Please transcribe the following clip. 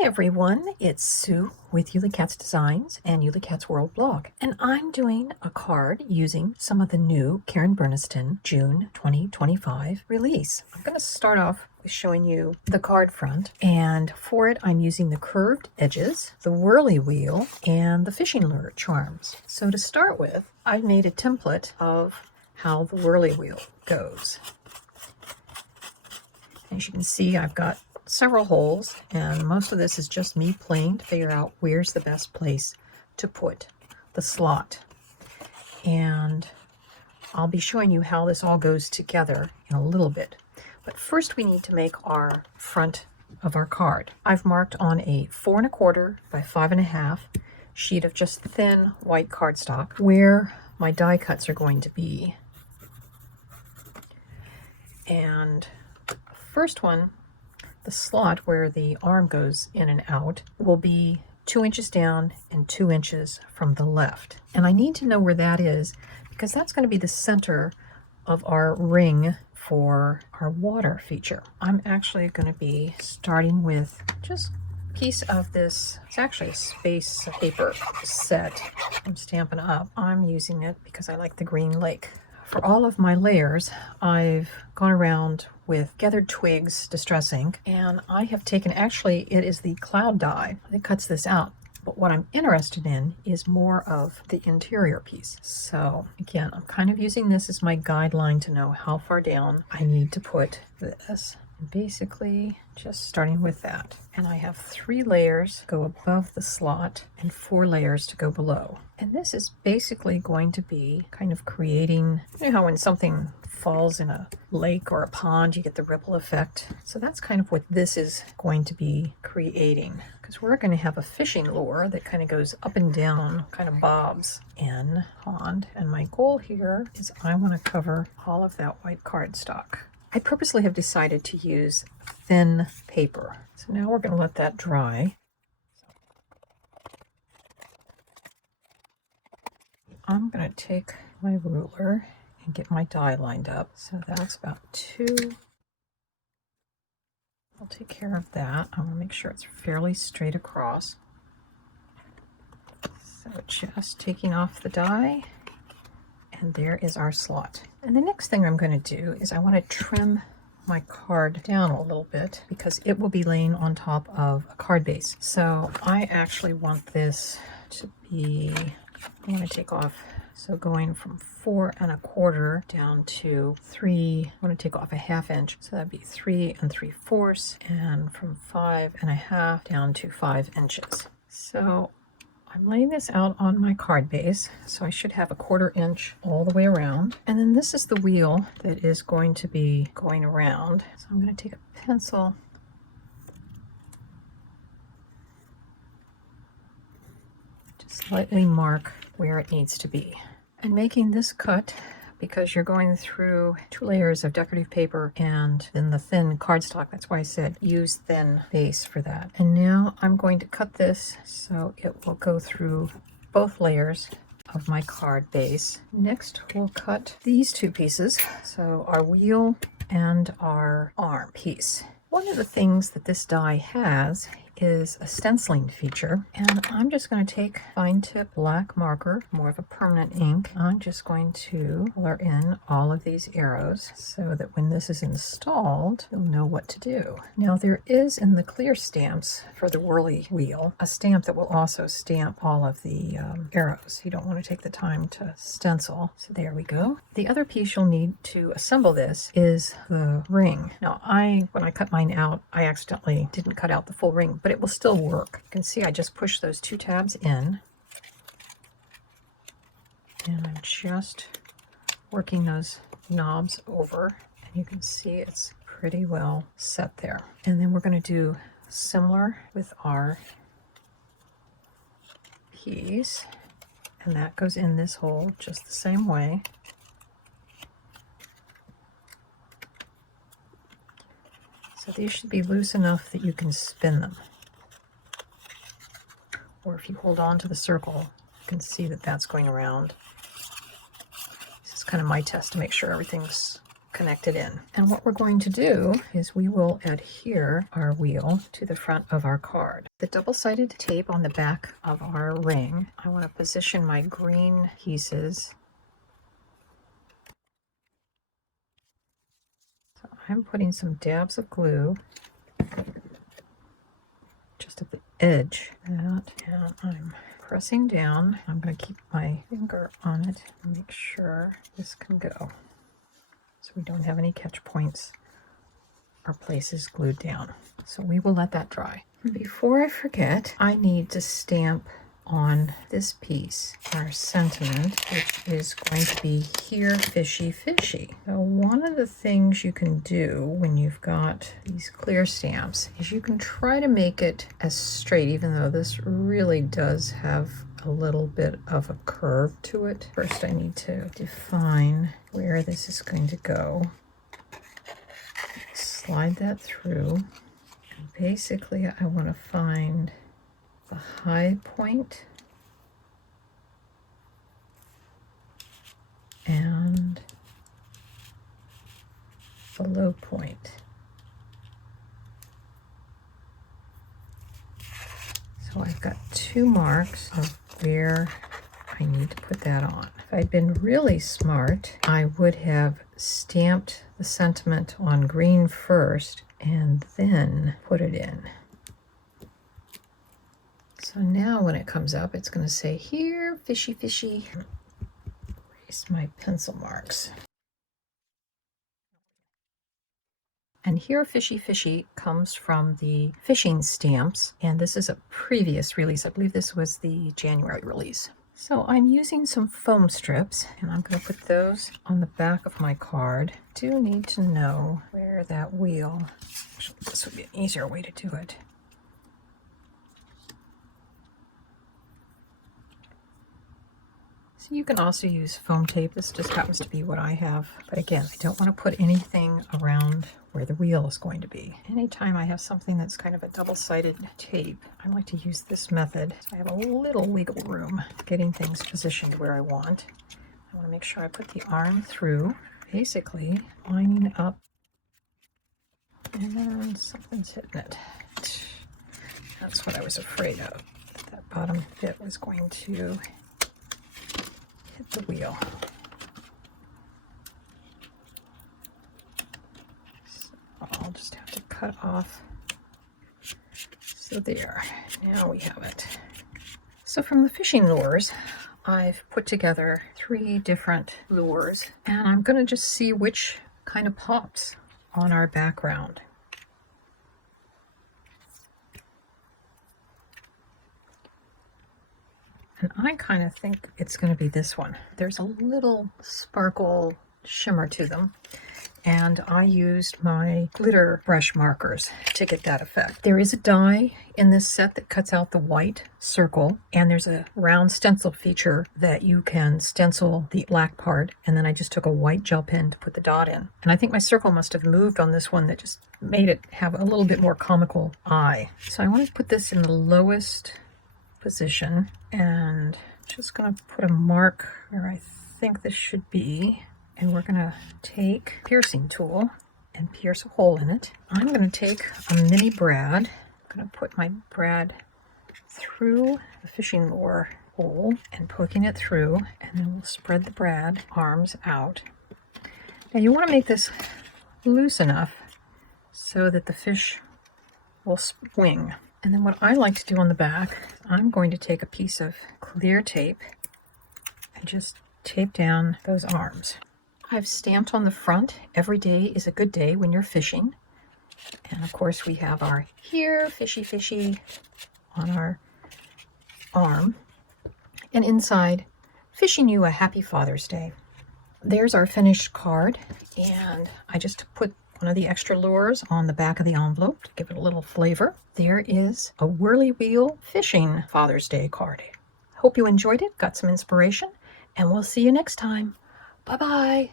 Hi everyone, it's Sue with Ully Cat's Designs and Ully Cat's World blog, and I'm doing a card using some of the new Karen Burniston June 2025 release. I'm going to start off with showing you the card front, and for it I'm using the curved edges, the whirly wheel, and the fishing lure charms. So to start with, I made a template of how the whirly wheel goes. As you can see, I've got several holes, and most of this is just me playing to figure out where's the best place to put the slot. And I'll be showing you how this all goes together in a little bit. But first we need to make our front of our card. I've marked on a 4 1/4 by 5 1/2 sheet of just thin white cardstock where my die cuts are going to be. And first one, the slot where the arm goes in and out, will be 2 inches down and 2 inches from the left. And I need to know where that is because that's going to be the center of our ring for our water feature. I'm actually going to be starting with just a piece of this. It's actually a space paper set from Stampin' Up. I'm using it because I like the green lake. For all of my layers, I've gone around with gathered twigs distress ink, and I have taken, actually it is the cloud die that cuts this out, but what I'm interested in is more of the interior piece. So again, I'm kind of using this as my guideline to know how far down I need to put this. Basically just starting with that, and I have 3 layers go above the slot and 4 layers to go below. And this is basically going to be kind of creating, you know how when something falls in a lake or a pond you get the ripple effect? So that's kind of what this is going to be creating, because we're going to have a fishing lure that kind of goes up and down, kind of bobs in pond, and my goal here is I want to cover all of that white cardstock. I purposely have decided to use thin paper. So now we're going to let that dry. I'm going to take my ruler and get my die lined up. So that's about 2. I'll take care of that. I want to make sure it's fairly straight across. So just taking off the die. And there is our slot. And the next thing I'm going to do is I want to trim my card down a little bit because it will be laying on top of a card base. So I actually want this to be, I'm going to take off, so going from 4 1/4 down to 3, I'm going to take off a 1/2 inch. So that'd be 3 3/4, and from 5 1/2 down to 5 inches. So I'm laying this out on my card base, so I should have a 1/4 inch all the way around. And then this is the wheel that is going to be going around. So I'm going to take a pencil to slightly mark where it needs to be. And making this cut, because you're going through 2 layers of decorative paper and then the thin cardstock. That's why I said use thin base for that. And now I'm going to cut this so it will go through both layers of my card base. Next, we'll cut these 2 pieces, so our wheel and our arm piece. One of the things that this die has is a stenciling feature, and I'm just going to take fine tip black marker, more of a permanent ink. I'm just going to color in all of these arrows so that when this is installed, you'll know what to do. Now there is in the clear stamps for the whirly wheel a stamp that will also stamp all of the arrows. You don't want to take the time to stencil. So there we go. The other piece you'll need to assemble this is the ring. Now when I cut mine out, I accidentally didn't cut out the full ring, but it will still work. You can see I just pushed those 2 tabs in, and I'm just working those knobs over, and you can see it's pretty well set there. And then we're going to do similar with our piece, and that goes in this hole just the same way. So these should be loose enough that you can spin them. Or if you hold on to the circle, you can see that that's going around. This is kind of my test to make sure everything's connected in. And what we're going to do is we will adhere our wheel to the front of our card. The double-sided tape on the back of our ring, I want to position my green pieces. So I'm putting some dabs of glue just at the edge of that, and I'm pressing down. I'm going to keep my finger on it and make sure this can go so we don't have any catch points or places glued down. So we will let that dry. Before I forget, I need to stamp on this piece our sentiment, which is going to be here fishy fishy. So one of the things you can do when you've got these clear stamps is you can try to make it as straight, even though this really does have a little bit of a curve to it. First I need to define where this is going to go. Slide that through. Basically I want to find the high point and the low point. So I've got 2 marks of where I need to put that on. If I'd been really smart, I would have stamped the sentiment on green first and then put it in. So now when it comes up, it's going to say here, fishy, fishy. Erase my pencil marks. And here, fishy, fishy comes from the fishing stamps. And this is a previous release. I believe this was the January release. So I'm using some foam strips, and I'm going to put those on the back of my card. I do need to know where that wheel, actually, this would be an easier way to do it. So you can also use foam tape. This just happens to be what I have. But again, I don't want to put anything around where the wheel is going to be. Anytime I have something that's kind of a double-sided tape, I like to use this method. So I have a little wiggle room getting things positioned where I want. I want to make sure I put the arm through, basically lining up, and then something's hitting it. That's what I was afraid of. That bottom bit was going to hit the wheel. I'll just have to cut off. So there, now we have it. So from the fishing lures, I've put together 3 different lures, and I'm going to just see which kind of pops on our background. And I kind of think it's going to be this one. There's a little sparkle shimmer to them. And I used my glitter brush markers to get that effect. There is a die in this set that cuts out the white circle, and there's a round stencil feature that you can stencil the black part, and then I just took a white gel pen to put the dot in. And I think my circle must have moved on this one that just made it have a little bit more comical eye. So I want to put this in the lowest position, and just going to put a mark where I think this should be. And we're going to take a piercing tool and pierce a hole in it. I'm going to take a mini brad. I'm going to put my brad through the fishing lure hole and poking it through, and then we'll spread the brad arms out. Now you want to make this loose enough so that the fish will swing. And then what I like to do on the back, I'm going to take a piece of clear tape and just tape down those arms. I've stamped on the front, every day is a good day when you're fishing. And of course we have our here, fishy, fishy on our arm. And inside, wishing you a happy Father's Day. There's our finished card. And I just put one of the extra lures on the back of the envelope to give it a little flavor. There is a Whirly Wheel Fishing Father's Day card. Hope you enjoyed it, got some inspiration, and we'll see you next time. Bye-bye.